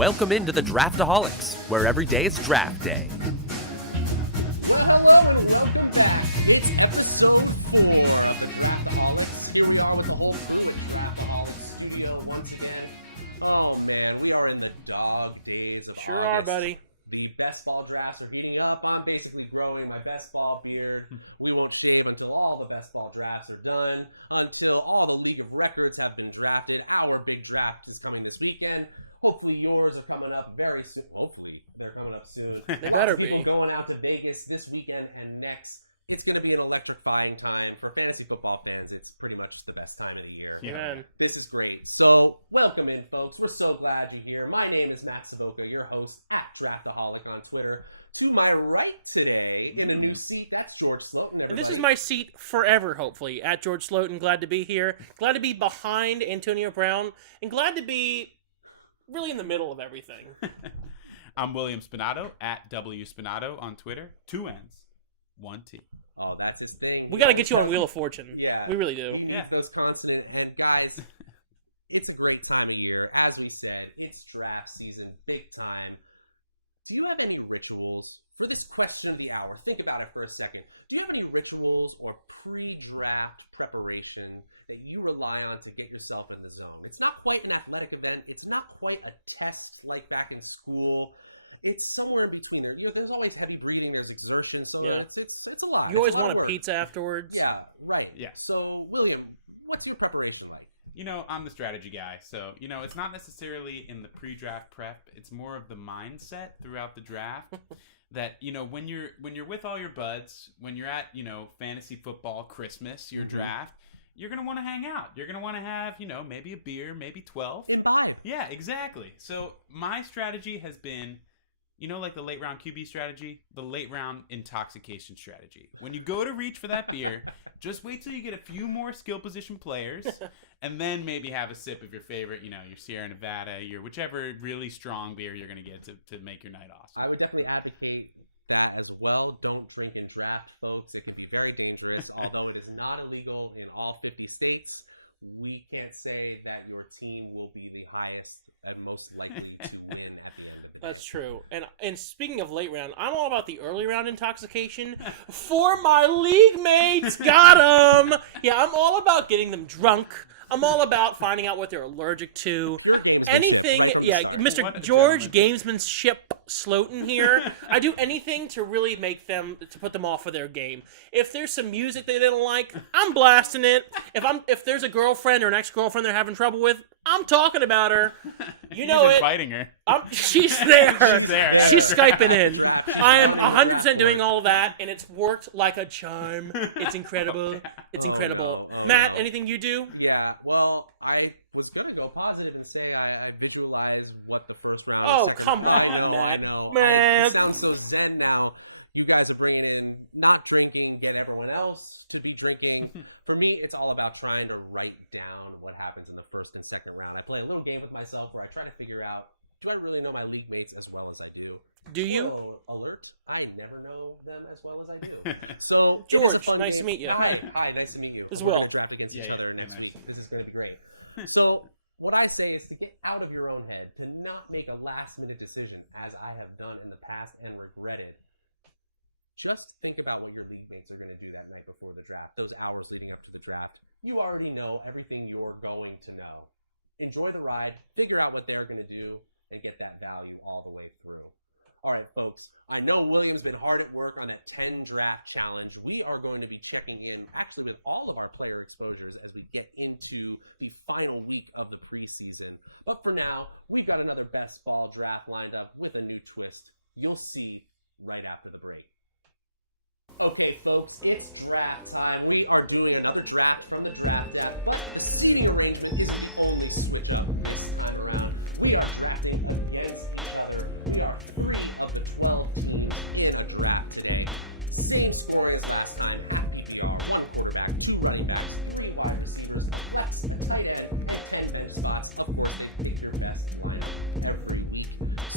Welcome into the Draftaholics, where every day is draft day. Sure are, buddy. The best ball drafts are heating up. I'm basically growing my best ball beard. We won't shave until all the best ball drafts are done, until all the League of Records have been drafted. Our big draft is coming this weekend. Hopefully yours are coming up very soon. Hopefully they're coming up soon. They better be. be. Going out to Vegas this weekend and next. It's going to be an electrifying time. For fantasy football fans, it's pretty much the best time of the year. Yeah. This is great. So, welcome in, folks. We're so glad you're here. My name is Matt Savoca, your host at Draftaholic on Twitter. To my right today, in a new seat, that's George Sloten. And this is my seat forever, hopefully, at George Sloten. Glad to be here. Glad to be behind Antonio Brown. And glad to be really in the middle of everything. I'm William Spinato, at W Spinato on Twitter. 2 N's, 1 T. Oh, that's his thing. We got to get you on Wheel of Fortune. Yeah. We really do. Yeah. Those consonant. And guys, it's a great time of year. As we said, it's draft season, big time. Do you have any rituals for this question of the hour? Think about it for a second. Do you have any rituals or pre-draft preparation that you rely on to get yourself in the zone? It's not quite an athletic event. It's not quite a test like back in school. It's somewhere in between. There's always heavy breathing, there's exertion, so yeah. it's a lot. You always want a pizza afterwards. Yeah, right. Yeah. So, William, what's your preparation like? I'm the strategy guy, so, it's not necessarily in the pre-draft prep. It's more of the mindset throughout the draft that, when you're with all your buds, when you're at, fantasy football, Christmas, your draft, you're going to want to hang out. You're going to want to have, maybe a beer, maybe 12. Get by. Yeah, exactly. So my strategy has been... like the late round QB strategy, the late round intoxication strategy. When you go to reach for that beer, just wait till you get a few more skill position players, and then maybe have a sip of your favorite, your Sierra Nevada, your whichever really strong beer you're going to get to make your night awesome. I would definitely advocate that as well. Don't drink in draft, folks. It can be very dangerous, although it is not illegal in all 50 states. We can't say that your team will be the highest and most likely to win at the end of the That's true. And speaking of late round, I'm all about the early round intoxication for my league mates. Got 'em. Yeah, I'm all about getting them drunk. I'm all about finding out what they're allergic to. Anything, yeah, Mr. George Gamesmanship Sloten here. I do anything to really to put them off of their game. If there's some music they don't like, I'm blasting it. If there's a girlfriend or an ex-girlfriend they're having trouble with, I'm talking about her. You know it. Inviting her. She's there. She's there. She's Skyping in. I am 100% doing all of that, and it's worked like a charm. It's incredible. It's incredible. Matt, anything you do? Yeah, well, I was going to go positive and say I visualize what the first round Oh, is. come on, Matt. I know. Man. It sounds so zen now. You guys are bringing in not drinking, getting everyone else to be drinking. For me, it's all about trying to write down what happens in the first and second round. I play a little game with myself where I try to figure out, do I really know my league mates as well as I do? Do you? Alert, I never know them as well as I do. So, George, nice to meet you. Hi, nice to meet you. As well. We're gonna draft against each other next week. This is going to be great. So, what I say is to get out of your own head, to not make a last-minute decision, as I have done in the past and regretted. Just think about what your league mates are going to do that night before the draft, those hours leading up to the draft. You already know everything you're going to know. Enjoy the ride, figure out what they're going to do, and get that value all the way through. All right, folks, I know William's been hard at work on that 10 draft challenge. We are going to be checking in, actually, with all of our player exposures as we get into the final week of the preseason. But for now, we've got another best ball draft lined up with a new twist. You'll see right after the break. Okay, folks, it's draft time. We are doing another draft from the draft guide, but the seating arrangement is the only switch up this time around. We are drafting against each other. We are 3 of the 12 teams in a draft today. Same scoring as last time at PPR. 1 quarterback, 2 running backs, 3 wide receivers, flex, a tight end, and 10 bench spots. Of course, pick your best line every week.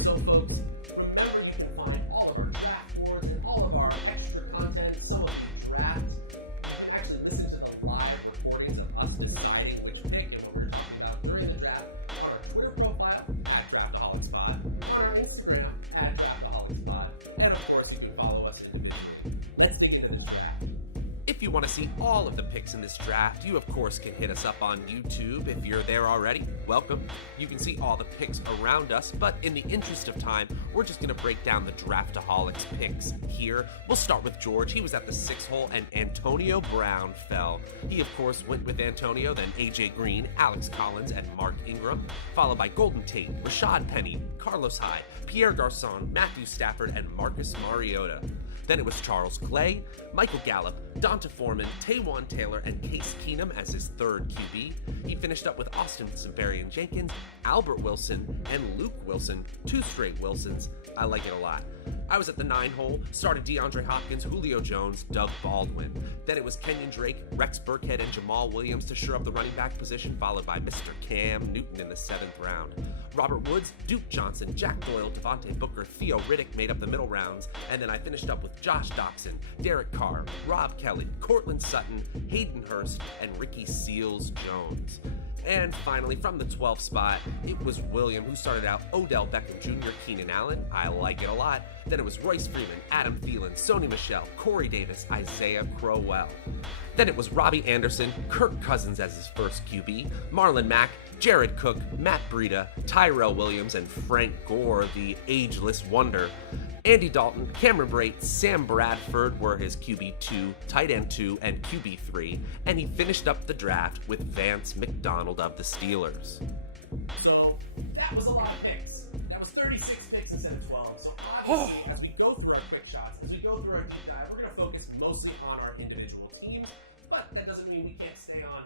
So, folks, remember you can find all of our draft boards and all of our extra content, some of the draft. You can actually listen to the live recordings of us deciding which pick and what we're talking you want to see all of the picks in this draft, you of course can hit us up on YouTube. If you're there already, welcome. You can see all the picks around us, but in the interest of time, we're just going to break down the Draftaholics picks here. We'll start with George. He was at the 6 hole and Antonio Brown fell. He of course went with Antonio, then AJ Green, Alex Collins, and Mark Ingram, followed by Golden Tate, Rashad Penny, Carlos Hyde, Pierre Garçon, Matthew Stafford, and Marcus Mariota. Then it was Charles Clay, Michael Gallup, Donta Foreman, Taywan Taylor, and Case Keenum as his third QB. He finished up with Austin Siberian Jenkins, Albert Wilson, and Luke Wilson, 2 straight Wilsons. I like it a lot. I was at the 9 hole, started DeAndre Hopkins, Julio Jones, Doug Baldwin. Then it was Kenyon Drake, Rex Burkhead, and Jamal Williams to shore up the running back position, followed by Mr. Cam Newton in the 7th round. Robert Woods, Duke Johnson, Jack Doyle, Devontae Booker, Theo Riddick made up the middle rounds, and then I finished up with Josh Doxson, Derek Carr, Rob Kelly, Cortland Sutton, Hayden Hurst, and Ricky Seals-Jones. And finally, from the 12th spot, it was William who started out Odell Beckham Jr., Keenan Allen. I like it a lot. Then it was Royce Freeman, Adam Thielen, Sony Michel, Corey Davis, Isaiah Crowell. Then it was Robbie Anderson, Kirk Cousins as his first QB, Marlon Mack, Jared Cook, Matt Breida, Tyrell Williams, and Frank Gore, the ageless wonder. Andy Dalton, Cameron Brate, Sam Bradford were his QB2, tight end 2, and QB3, and he finished up the draft with Vance McDonald of the Steelers. So that was a lot of picks. That was 36 picks instead of 12. So obviously, as we go through our quick shots, as we go through our deep dive, we're going to focus mostly on our individual teams. But that doesn't mean we can't stay on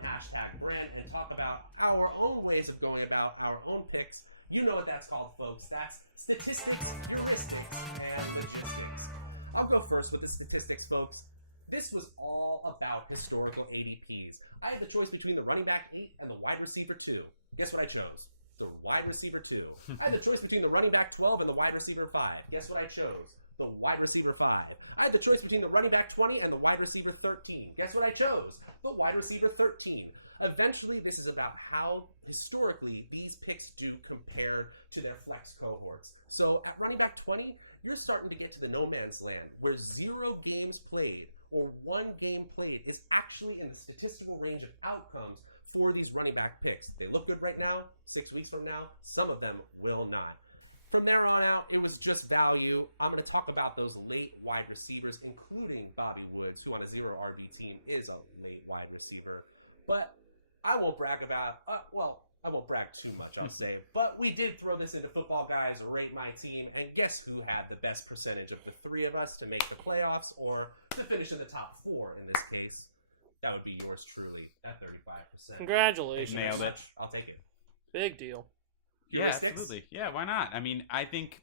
#Brent and talk about our own ways of going about our own picks. You know what that's called, folks. That's statistics, heuristics, and logistics. I'll go first with the statistics, folks. This was all about historical ADPs. I had the choice between the running back 8 and the wide receiver 2. Guess what I chose? The wide receiver 2. I had the choice between the running back 12 and the wide receiver 5. Guess what I chose? The wide receiver 5. I had the choice between the running back 20 and the wide receiver 13. Guess what I chose? The wide receiver 13. Eventually, this is about how, historically, these picks do compare to their flex cohorts. So, at running back 20, you're starting to get to the no man's land, where 0 games played, or 1 game played, is actually in the statistical range of outcomes for these running back picks. They look good right now. 6 weeks from now, some of them will not. From there on out, it was just value. I'm going to talk about those late wide receivers, including Bobby Woods, who on a 0 RB team is a late wide receiver. But I won't brag about, I won't brag too much, I'll say. But we did throw this into Football Guys, Rate My Team, and guess who had the best percentage of the 3 of us to make the playoffs, or to finish in the top 4 in this case? That would be yours truly, at 35%. Congratulations. Nailed it. I'll take it. Big deal. Yeah, Heuristics? absolutely. Yeah, why not? I mean, I think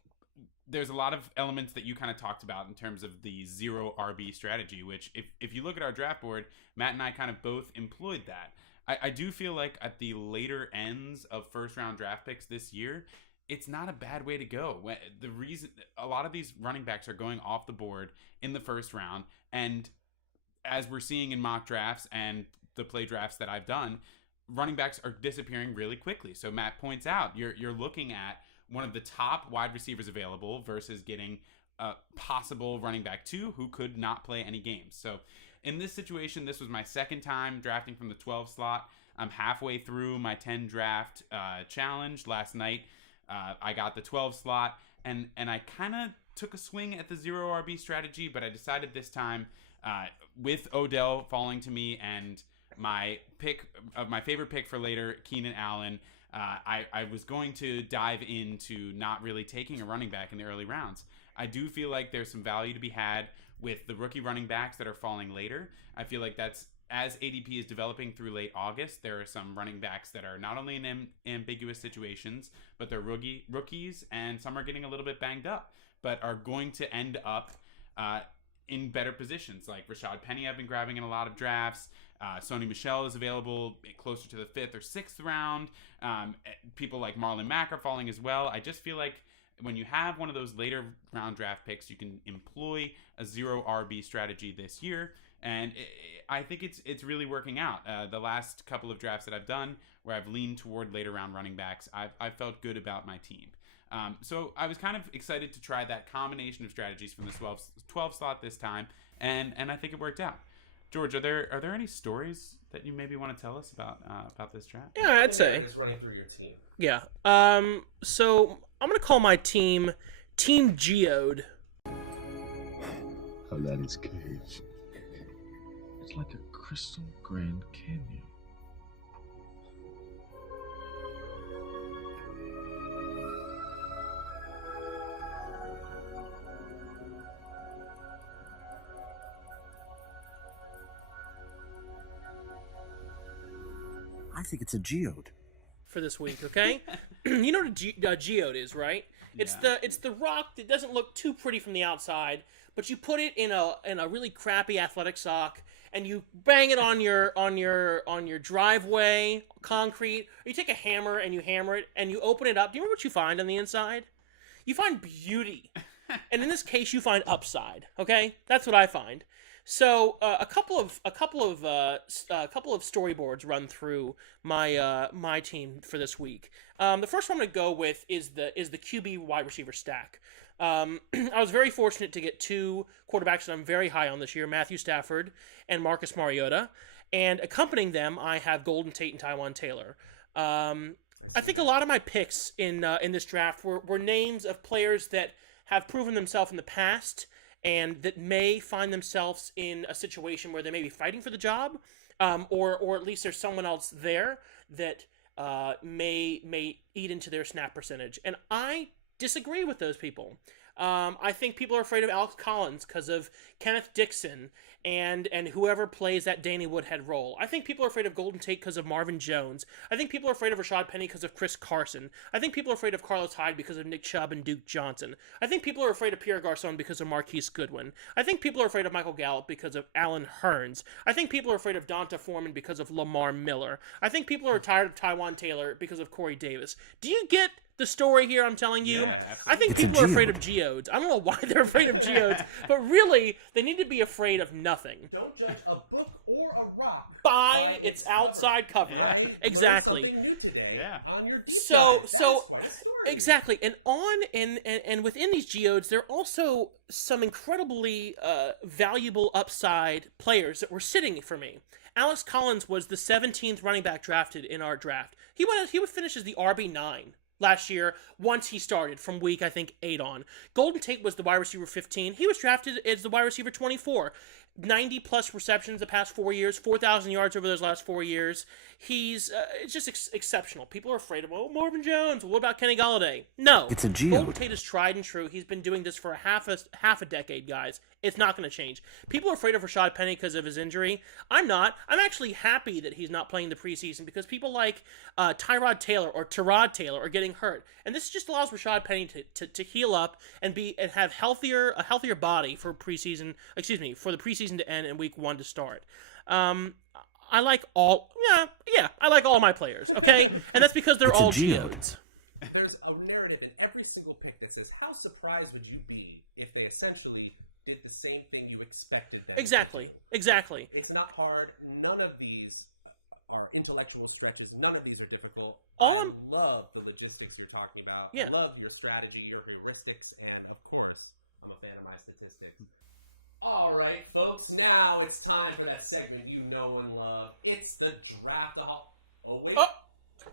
there's a lot of elements that you kind of talked about in terms of the 0 RB strategy, which if you look at our draft board, Matt and I kind of both employed that. I do feel like at the later ends of first round draft picks this year, it's not a bad way to go. The reason a lot of these running backs are going off the board in the first round, and as we're seeing in mock drafts and the play drafts that I've done, running backs are disappearing really quickly. So Matt points out you're looking at one of the top wide receivers available versus getting a possible running back 2 who could not play any games. So in this situation, this was my second time drafting from the 12 slot. I'm halfway through my 10 draft challenge. Last night, I got the 12 slot, and I kind of took a swing at the 0 RB strategy, but I decided this time, with Odell falling to me and my favorite pick for later, Keenan Allen, I was going to dive into not really taking a running back in the early rounds. I do feel like there's some value to be had with the rookie running backs that are falling later. I feel like that's, as ADP is developing through late August, there are some running backs that are not only in ambiguous situations, but they're rookies, and some are getting a little bit banged up, but are going to end up in better positions. Like Rashad Penny I've been grabbing in a lot of drafts. Sony Michel is available closer to the 5th or 6th round. People like Marlon Mack are falling as well. I just feel like when you have one of those later round draft picks, you can employ a 0 RB strategy this year, and I think it's really working out. The last couple of drafts that I've done, where I've leaned toward later round running backs, I've felt good about my team. So I was kind of excited to try that combination of strategies from the 12 slot this time, and I think it worked out. George, are there any stories that you maybe want to tell us about this draft? Yeah, I'd say. Just running through your team. Yeah. So I'm gonna call my team Team Geode. Aladdin's cave. It's like a crystal Grand Canyon. I think it's a geode. For this week, okay? You know what a geode is, right? It's the rock that doesn't look too pretty from the outside, but you put it in a really crappy athletic sock and you bang it on your driveway, concrete, or you take a hammer and you hammer it and you open it up. Do you remember what you find on the inside? You find beauty. And in this case you find upside, okay? That's what I find. So a couple of storyboards run through my team for this week. The first one I'm going to go with is the QB wide receiver stack. I was very fortunate to get two quarterbacks that I'm very high on this year, Matthew Stafford and Marcus Mariota, and accompanying them I have Golden Tate and Tyrod Taylor. I think a lot of my picks in this draft were names of players that have proven themselves in the past and that may find themselves in a situation where they may be fighting for the job, or at least there's someone else there that may eat into their snap percentage. And I disagree with those people. I think people are afraid of Alex Collins because of Kenneth Dixon and whoever plays that Danny Woodhead role. I think people are afraid of Golden Tate because of Marvin Jones. I think people are afraid of Rashad Penny because of Chris Carson. I think people are afraid of Carlos Hyde because of Nick Chubb and Duke Johnson. I think people are afraid of Pierre Garçon because of Marquise Goodwin. I think people are afraid of Michael Gallup because of Alan Hearns. I think people are afraid of Donta Foreman because of Lamar Miller. I think people are tired of Tyrod Taylor because of Corey Davis. Do you get the story here I'm telling you? Yeah, I think people are afraid of geodes. I don't know why they're afraid of geodes, but really, they need to be afraid of nothing. Don't judge a book or a rock By its outside cover. Yeah. Exactly. Yeah. So exactly, and within these geodes, there are also some incredibly valuable upside players that were sitting for me. Alex Collins was the 17th running back drafted in our draft. He would finish as the RB9 last year once he started from week, I think, 8 on. Golden Tate was the wide receiver 15. He was drafted as the wide receiver 24. 90-plus receptions the past 4 years, 4,000 yards over those last 4 years. He's it's just exceptional. People are afraid of, Marvin Jones. What about Kenny Golladay? No. It's a geode. Golden Tate is tried and true. He's been doing this for half a decade, guys. It's not going to change. People are afraid of Rashad Penny because of his injury. I'm not. I'm actually happy that he's not playing the preseason because people like Tyrod Taylor or Tyrod Taylor are getting hurt. And this just allows Rashad Penny to heal up and have a healthier body for the preseason to end and week 1 to start. I like all my players, okay? And that's because they're all geodes. There's a narrative in every single pick that says, how surprised would you be if they essentially did the same thing you expected them to do? Exactly. It's not hard. None of these are intellectual stretches. None of these are difficult. I love the logistics you're talking about. Yeah. I love your strategy, your heuristics, and of course, I'm a fan of my statistics. All right, folks, now it's time for that segment you know and love. It's the Draftaholics. Oh, wait. Oh,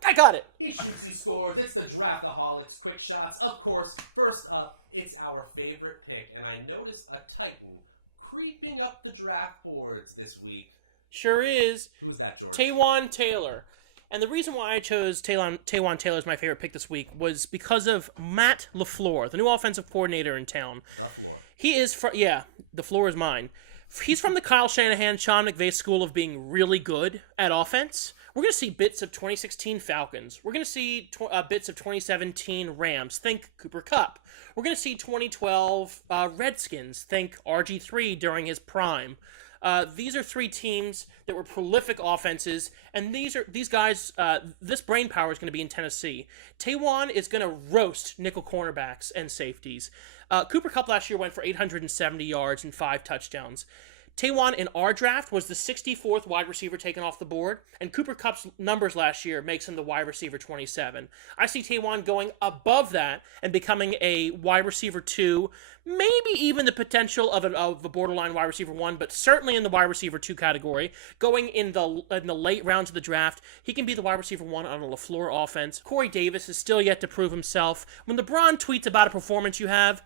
I got it. He shoots, he scores. It's the Draftaholics Quick Shots. Of course, first up, it's our favorite pick, and I noticed a Titan creeping up the draft boards this week. Sure is. Who's that, George? Tyrod Taylor. And the reason why I chose Tyrod Taylor as my favorite pick this week was because of Matt Lafleur, the new offensive coordinator in town. He is the floor is mine. He's from the Kyle Shanahan, Sean McVay school of being really good at offense. We're going to see bits of 2016 Falcons. We're going to see bits of 2017 Rams. Think Cooper Kupp. We're going to see 2012 Redskins. Think RG3 during his prime. These are 3 teams that were prolific offenses, and these guys. This brain power is going to be in Tennessee. Tyrod is going to roast nickel cornerbacks and safeties. Cooper Kupp last year went for 870 yards and 5 touchdowns. Taywan in our draft was the 64th wide receiver taken off the board, and Cooper Kupp's numbers last year makes him the wide receiver 27. I see Taywan going above that and becoming a wide receiver 2, maybe even the potential of a borderline wide receiver 1, but certainly in the wide receiver 2 category. Going in the late rounds of the draft, he can be the wide receiver 1 on a LaFleur offense. Corey Davis is still yet to prove himself. When LeBron tweets about a performance you have,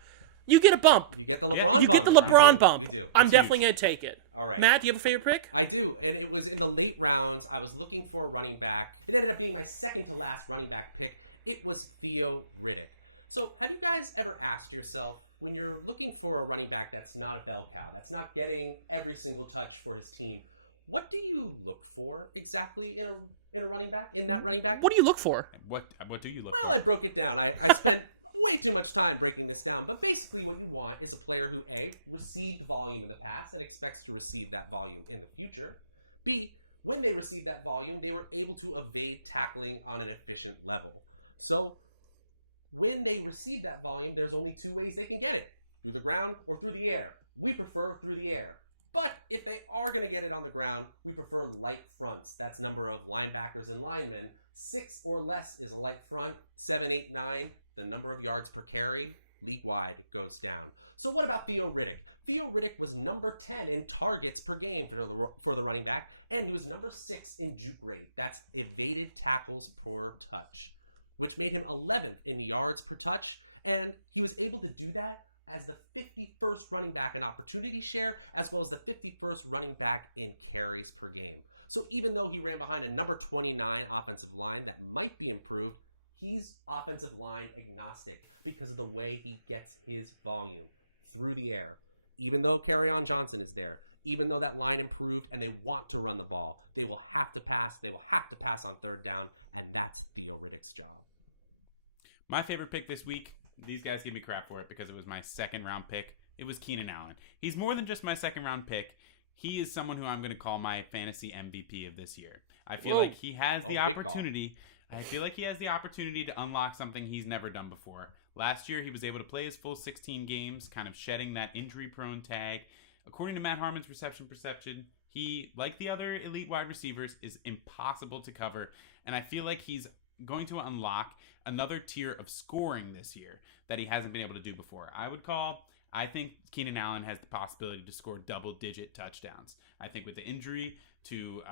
you get a bump. You get the LeBron bump. I'm definitely going to take it. All right. Matt, do you have a favorite pick? I do, and it was in the late rounds. I was looking for a running back. It ended up being my second to last running back pick. It was Theo Riddick. So have you guys ever asked yourself, when you're looking for a running back that's not a bell cow, that's not getting every single touch for his team, what do you look for exactly in a running back, in that running back? What do you look for? What do you look Well, for? I broke it down. I spent way too much time breaking this down. But basically what you want is a player who, A, received volume in the past and expects to receive that volume in the future. B, when they received that volume, they were able to evade tackling on an efficient level. So when they receive that volume, there's only two ways they can get it: through the ground or through the air. We prefer through the air. But if they are going to get it on the ground, we prefer light fronts. That's number of linebackers and linemen. 6 or less is a light front. 7, 8, 9, the number of yards per carry, league-wide, goes down. So what about Theo Riddick? Theo Riddick was number 10 in targets per game for the running back, and he was number 6 in juke rate. That's evaded tackles per touch, which made him 11th in yards per touch, and he was able to do that as the 51st running back in opportunity share, as well as the 51st running back in carries per game. So even though he ran behind a number 29 offensive line that might be improved, he's offensive line agnostic because of the way he gets his volume through the air. Even though Kerryon Johnson is there, even though that line improved and they want to run the ball, they will have to pass. They will have to pass on third down, and that's Theo Riddick's job. My favorite pick this week, these guys give me crap for it because it was my second round pick. It was Keenan Allen. He's more than just my second round pick. He is someone who I'm going to call my fantasy MVP of this year. I feel like he has the opportunity. I feel like he has the opportunity to unlock something he's never done before. Last year, he was able to play his full 16 games, kind of shedding that injury-prone tag. According to Matt Harmon's reception perception, he, like the other elite wide receivers, is impossible to cover. And I feel like he's going to unlock another tier of scoring this year that he hasn't been able to do before. I think Keenan Allen has the possibility to score double-digit touchdowns. I think with the injury to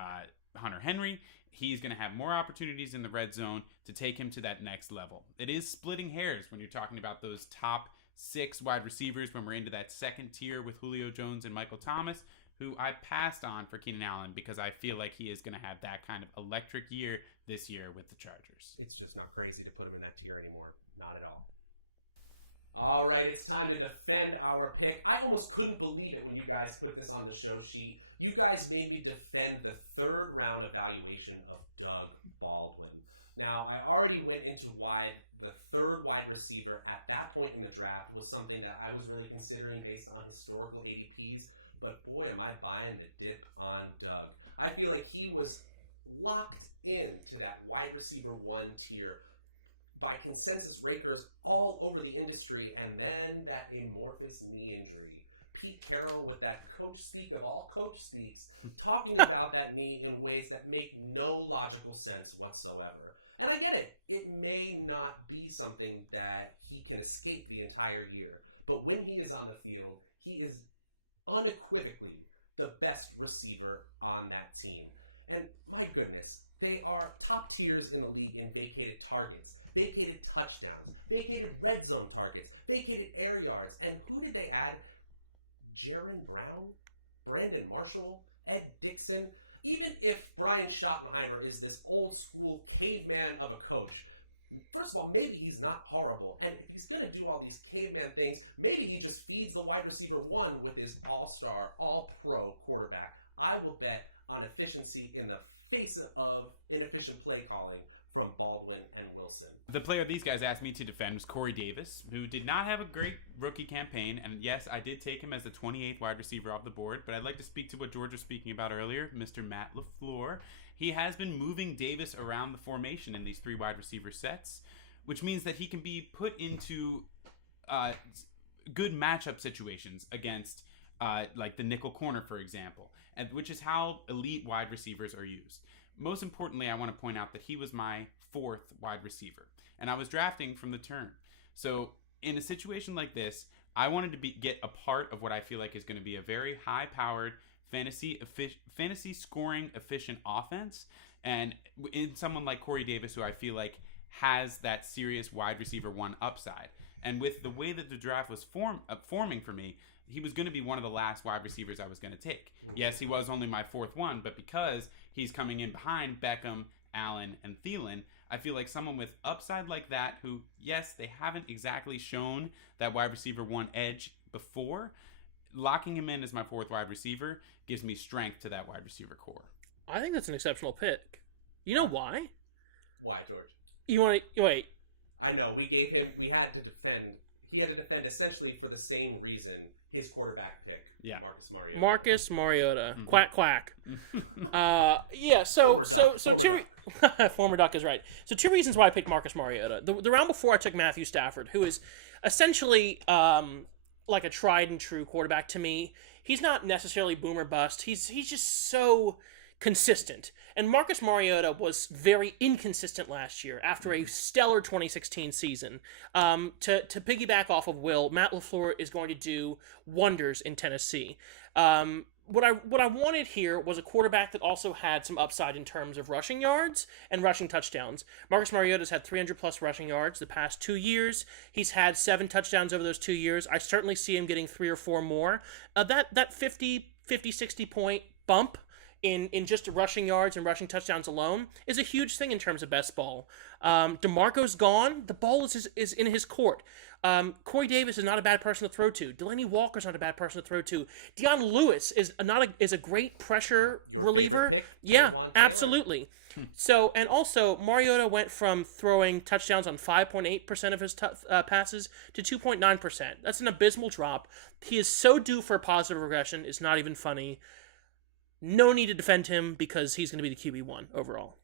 Hunter Henry, he's going to have more opportunities in the red zone to take him to that next level. It is splitting hairs when you're talking about those top 6 wide receivers when we're into that second tier with Julio Jones and Michael Thomas, who I passed on for Keenan Allen because I feel like he is going to have that kind of electric year this year with the Chargers. It's just not crazy to put him in that tier anymore. Not at all. All right, it's time to defend our pick. I almost couldn't believe it when you guys put this on the show sheet. You guys made me defend the third round evaluation of Doug Baldwin. Now, I already went into why the third wide receiver at that point in the draft was something that I was really considering based on historical ADPs, but boy, am I buying the dip on Doug. I feel like he was locked into that wide receiver 1 tier by consensus rakers all over the industry, and then that amorphous knee injury. Pete Carroll with that coach speak of all coach speaks, talking about that knee in ways that make no logical sense whatsoever. And I get it. It may not be something that he can escape the entire year, but when he is on the field, he is unequivocally the best receiver on that team. And my goodness, they are top tiers in the league in vacated targets, vacated touchdowns, vacated red zone targets, vacated air yards. And who did they add? Jaron Brown, Brandon Marshall, Ed Dixon. Even if Brian Schottenheimer is this old school caveman of a coach, first of all, maybe he's not horrible. And if he's going to do all these caveman things, maybe he just feeds the wide receiver 1 with his all-star, all-pro quarterback. I will bet on efficiency in the face of inefficient play calling from Baldwin and Wilson. The player these guys asked me to defend was Corey Davis, who did not have a great rookie campaign. And yes, I did take him as the 28th wide receiver off the board, but I'd like to speak to what George was speaking about earlier, Mr. Matt Lafleur. He has been moving Davis around the formation in these 3 wide receiver sets, which means that he can be put into good matchup situations against like the nickel corner, for example, and which is how elite wide receivers are used. Most importantly, I want to point out that he was my 4th wide receiver, and I was drafting from the turn. So in a situation like this, I wanted to get a part of what I feel like is going to be a very high-powered fantasy scoring efficient offense, and in someone like Corey Davis, who I feel like has that serious wide receiver 1 upside. And with the way that the draft was forming for me, he was going to be one of the last wide receivers I was going to take. Yes, he was only my 4th one, but because he's coming in behind Beckham, Allen, and Thielen, I feel like someone with upside like that, who, yes, they haven't exactly shown that wide receiver 1 edge before, locking him in as my 4th wide receiver gives me strength to that wide receiver core. I think that's an exceptional pick. You know why? Why, George? You want to wait? I know we had to defend. He had to defend essentially for the same reason his quarterback pick, Marcus Mariota. Marcus Mariota, quack quack. So two former Duck is right. So 2 reasons why I picked Marcus Mariota. The round before I took Matthew Stafford, who is essentially like a tried and true quarterback to me. He's not necessarily boom or bust. He's just so consistent. And Marcus Mariota was very inconsistent last year after a stellar 2016 season. To piggyback off of Will, Matt Lafleur is going to do wonders in Tennessee. What I wanted here was a quarterback that also had some upside in terms of rushing yards and rushing touchdowns. Marcus Mariota's had 300-plus rushing yards the past 2 years. He's had 7 touchdowns over those 2 years. I certainly see him getting 3 or 4 more. That 50, 60 point bump in just rushing yards and rushing touchdowns alone is a huge thing in terms of best ball. DeMarco's gone. The ball is in his court. Corey Davis is not a bad person to throw to. Delaney Walker's not a bad person to throw to. Deion Lewis is a great pressure reliever. Yeah, absolutely. So, and also, Mariota went from throwing touchdowns on 5.8% of his passes to 2.9%. That's an abysmal drop. He is so due for a positive regression. It's not even funny. No need to defend him because he's going to be the QB1 overall.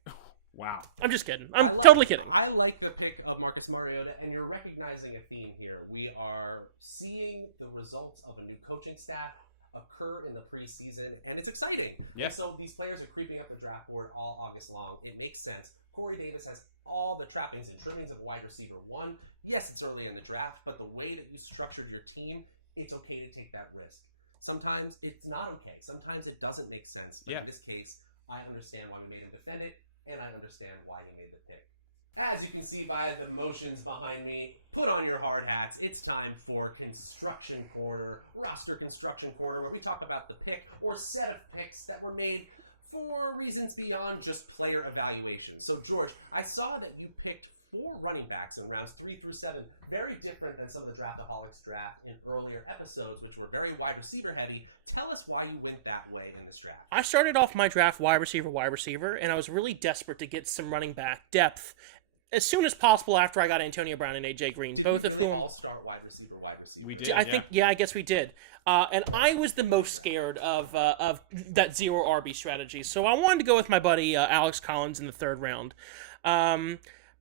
Wow. I'm just kidding. I'm totally kidding. I like the pick of Marcus Mariota, and you're recognizing a theme here. We are seeing the results of a new coaching staff occur in the preseason, and it's exciting. Yeah. And so these players are creeping up the draft board all August long. It makes sense. Corey Davis has all the trappings and trimmings of wide receiver 1. Yes, it's early in the draft, but the way that you structured your team, it's okay to take that risk. Sometimes it's not okay. Sometimes it doesn't make sense. But in this case, I understand why we made him defend it, and I understand why he made the pick. As you can see by the motions behind me, put on your hard hats. It's time for Construction Corner, Roster Construction Corner, where we talk about the pick or set of picks that were made for reasons beyond just player evaluation. So, George, I saw that you picked 4 running backs in rounds 3 through 7, very different than some of the Draftaholics draft in earlier episodes, which were very wide receiver heavy. Tell us why you went that way in this draft. I started off my draft wide receiver, and I was really desperate to get some running back depth as soon as possible after I got Antonio Brown and AJ Green, both of whom all start wide receiver. We did. I guess we did. And I was the most scared of that zero RB strategy, so I wanted to go with my buddy Alex Collins in the 3rd round.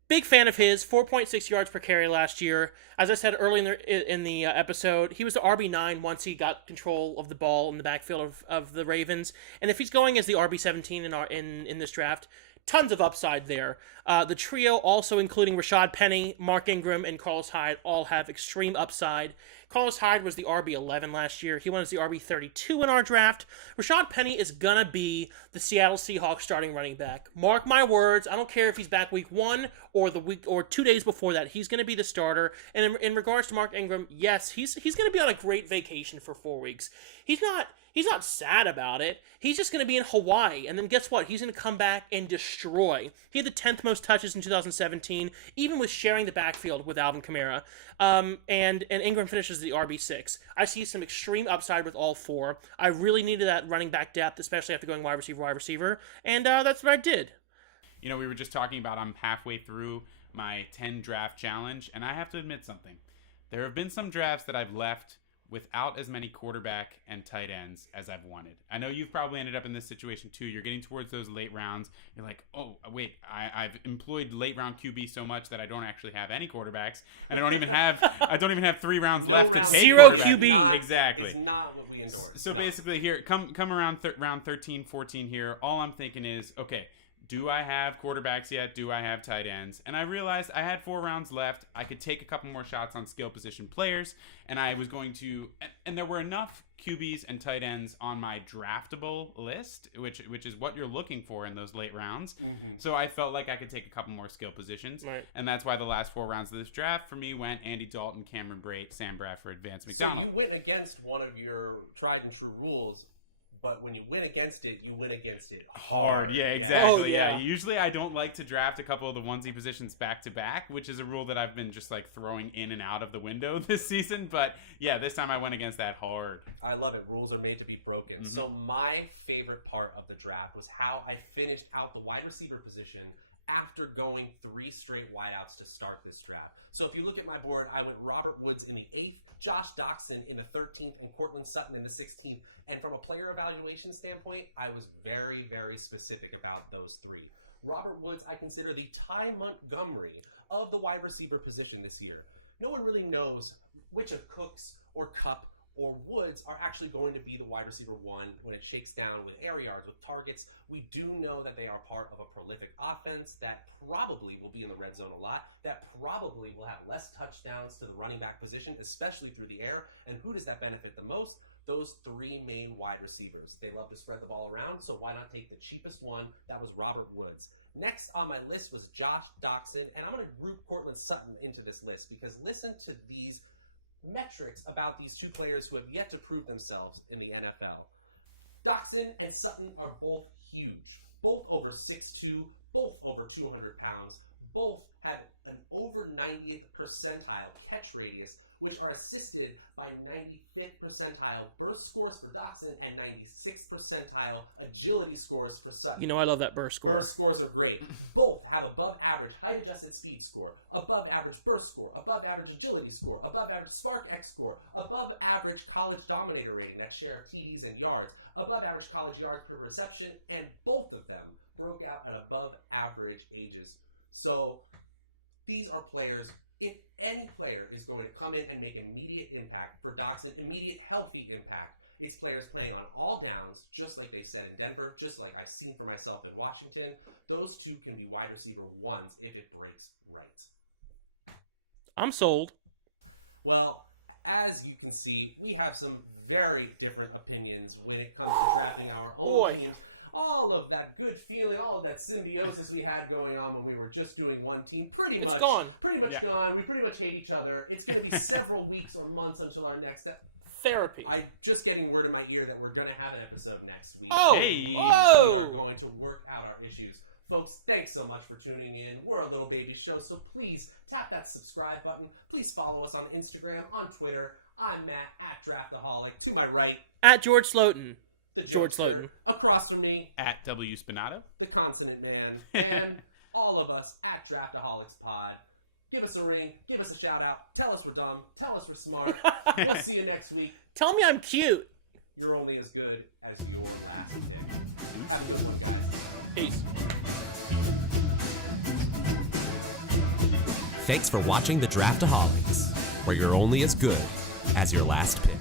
Big fan of his, 4.6 yards per carry last year. As I said early in the episode, he was the RB9 once he got control of the ball in the backfield of the Ravens. And if he's going as the RB17 in this draft, tons of upside there. The trio, also including Rashad Penny, Mark Ingram, and Carlos Hyde, all have extreme upside. Carlos Hyde was the RB11 last year. He went as the RB32 in our draft. Rashad Penny is going to be the Seattle Seahawks starting running back. Mark my words. I don't care if he's back week 1 or the week or 2 days before that. He's going to be the starter. And in regards to Mark Ingram, yes, he's going to be on a great vacation for 4 weeks. He's not sad about it. He's just going to be in Hawaii. And then guess what? He's going to come back and destroy. He had the 10th most touches in 2017, even with sharing the backfield with Alvin Kamara. And Ingram finishes the RB6. I see some extreme upside with all 4. I really needed that running back depth, especially after going wide receiver. And that's what I did. You know, we were just talking about I'm halfway through my 10 draft challenge, and I have to admit something. There have been some drafts that I've left without as many quarterback and tight ends as I've wanted. I know you've probably ended up in this situation too. You're getting towards those late rounds. You're like, oh, wait, I've employed late round QB so much that I don't actually have any quarterbacks, and I don't even have 3 rounds left to take. 0 quarterback. QB. Exactly. It's not what we endorse. So No. basically here, come around round 13, 14 here, all I'm thinking is, okay, do I have quarterbacks yet? Do I have tight ends? And I realized I had 4 rounds left. I could take a couple more shots on skill position players, and I was going to, and there were enough QBs and tight ends on my draftable list, which is what you're looking for in those late rounds. Mm-hmm. So I felt like I could take a couple more skill positions, Right. and that's why the last 4 rounds of this draft for me went Andy Dalton, Cameron Brate, Sam Bradford, Vance McDonald. So you went against one of your tried and true rules, but when you win against it, you win against it Hard, yeah, exactly. Oh, yeah. Usually I don't like to draft a couple of the onesie positions back to back, which is a rule that I've been just like throwing in and out of the window this season. But yeah, this time I went against that hard. I love it. Rules are made to be broken. Mm-hmm. So my favorite part of the draft was how I finished out the wide receiver position after going 3 straight wideouts to start this draft. So if you look at my board, I went Robert Woods in the 8th, Josh Doxson in the 13th, and Cortland Sutton in the 16th. And from a player evaluation standpoint, I was very, very specific about those 3. Robert Woods, I consider the Ty Montgomery of the wide receiver position this year. No one really knows which of Cooks or Kupp or Woods are actually going to be the wide receiver 1 when it shakes down with air yards, with targets. We do know that they are part of a prolific offense that probably will be in the red zone a lot, that probably will have less touchdowns to the running back position, especially through the air. And who does that benefit the most? Those 3 main wide receivers. They love to spread the ball around, so why not take the cheapest one? That was Robert Woods. Next on my list was Josh Doxson, and I'm going to group Cortland Sutton into this list because listen to these metrics about these 2 players who have yet to prove themselves in the NFL. Doxson and Sutton are both huge, both over 6'2", both over 200 pounds, both have an over 90th percentile catch radius, which are assisted by 95th percentile burst scores for Doxson and 96th percentile agility scores for Sutton. You know I love that burst score. Burst scores are great. Both have above average height adjusted speed score, above average burst score, above average agility score, above average spark X score, above average college dominator rating, that share of TDs and yards, above average college yards per reception, and both of them broke out at above average ages. So these are players, if any player is going to come in and make immediate impact for Doxson, immediate healthy impact, it's players playing on all downs, just like they said in Denver, just like I've seen for myself in Washington. Those 2 can be wide receiver 1s if it breaks right. I'm sold. Well, as you can see, we have some very different opinions when it comes to drafting our own teams. All of that good feeling, all of that symbiosis we had going on when we were just doing one team, pretty much gone. Gone. We pretty much hate each other. It's going to be several weeks or months until our next step. Therapy. I'm just getting word in my ear that we're going to have an episode next week. Oh! Hey. Whoa! We're going to work out our issues. Folks, thanks so much for tuning in. We're a little baby show, so please tap that subscribe button. Please follow us on Instagram, on Twitter. I'm Matt, at Draftaholics. To my right, At George Sloten. the George jokester. Sloten. Across from me, At W Spinato. the Consonant Man, and all of us at Draftaholics Pod. Give us a ring, give us a shout out, tell us we're dumb, tell us we're smart. We'll see you next week. Tell me I'm cute. You're only as good as your last pick. Have a good one, guys. Peace. Thanks for watching the Draftaholics, where you're only as good as your last pick.